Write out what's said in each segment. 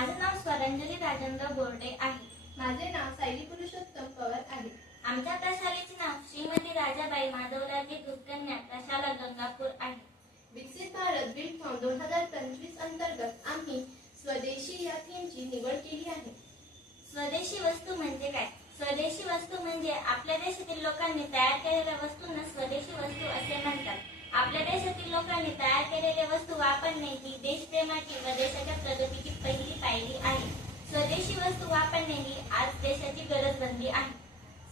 माझे नाव स्वरांजली राजेंद्र बोर्डे आहे. माझे नाव सायली पुरुषोत्तम पवार आहे. आमच्या प्रशालेचे नाव श्रीमती राजाबाई माधवराजे दुर्गन्या प्रशाला गंगापूर आहे. विकसित भारत बिल्ड फॉर्म 2025 अंतर्गत आम्ही स्वदेशी या थीमची निवड केली आहे. स्वदेशी वस्तू म्हणजे काय? स्वदेशी वस्तू म्हणजे आपल्या देशातील लोकांनी तयार केलेल्या वस्तूंना स्वदेशी वस्तू असे म्हणतात. आपल्या देशातील लोकांनी तयार केलेल्या वस्तू वापरणे ही देशप्रेमाची व देशाच्या प्रगतीची पहिली पायरी आहे. स्वदेशी वस्तू वापरणे ही आज देशाची गरज बनली आहे.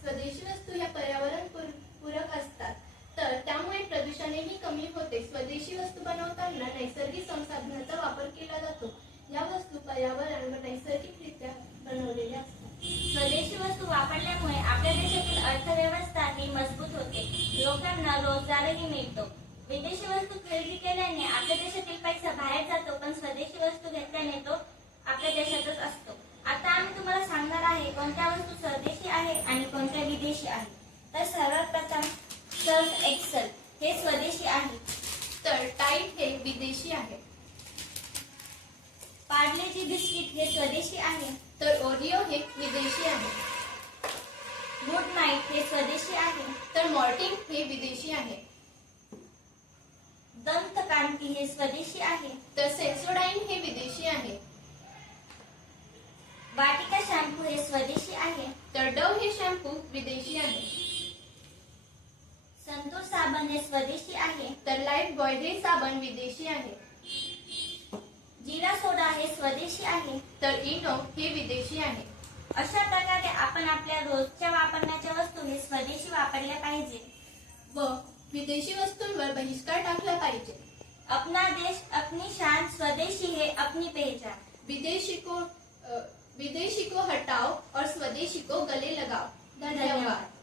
स्वदेशी वस्तू या पर्यावरण पूरक असतात, तर त्यामुळे प्रदूषणही कमी होते. स्वदेशी वस्तू बनवताना नैसर्गिक संसाधनांचा वापर केला जातो. या वस्तू पर्यावरण व नैसर्गिकरित्या बनवलेल्या असतात. स्वदेशी वस्तू वापरल्यामुळे आपल्या देशातील अर्थव्यवस्था ही मजबूत होते. लोकांना रोजगारही मिळतो. विदेशी वस्तू खरेदी केल्याने आपल्या देशातील पैसा बाहेर जातो, पण स्वदेशी वस्तू घेतल्याने तो आपल्या देशातच असतो. आता आम्ही तुम्हाला सांगणार आहे कोणत्या वस्तू स्वदेशी आहे आणि कोणत्या विदेशी आहे. तर सर्वात प्रथम सर्फ एक्सेल हे स्वदेशी आहे. तर टाईड हे विदेशी आहे. पार्लेजी बिस्किट हे स्वदेशी आहे. तर ओरिओ हे विदेशी आहे. गुड नाईट हे स्वदेशी आहे. तर मॉर्टिन हे विदेशी आहे. दंतकांती हे स्वदेशी आहे. तर सेन्सोडाईन हे विदेशी आहे. वाटिका शॅम्पू हे स्वदेशी आहे. तर डव हे शॅम्पू विदेशी आहे. संतूर साबण हे स्वदेशी आहे. तर लाईफ बॉय हे साबण विदेशी आहे. जिरा सोडा हे स्वदेशी आहे. तर इनो हे विदेशी आहे. अशा प्रकारे आपण आपल्या रोजच्या वापरण्याच्या वस्तू हे स्वदेशी वापरल्या पाहिजे व विदेशी वस्तूंवर बहिष्कार टाकला पाहिजे. अपना देश अपनी शान, स्वदेशी है अपनी पहचान. विदेशी को हटाओ और स्वदेशी को गले लगाओ. धन्यवाद.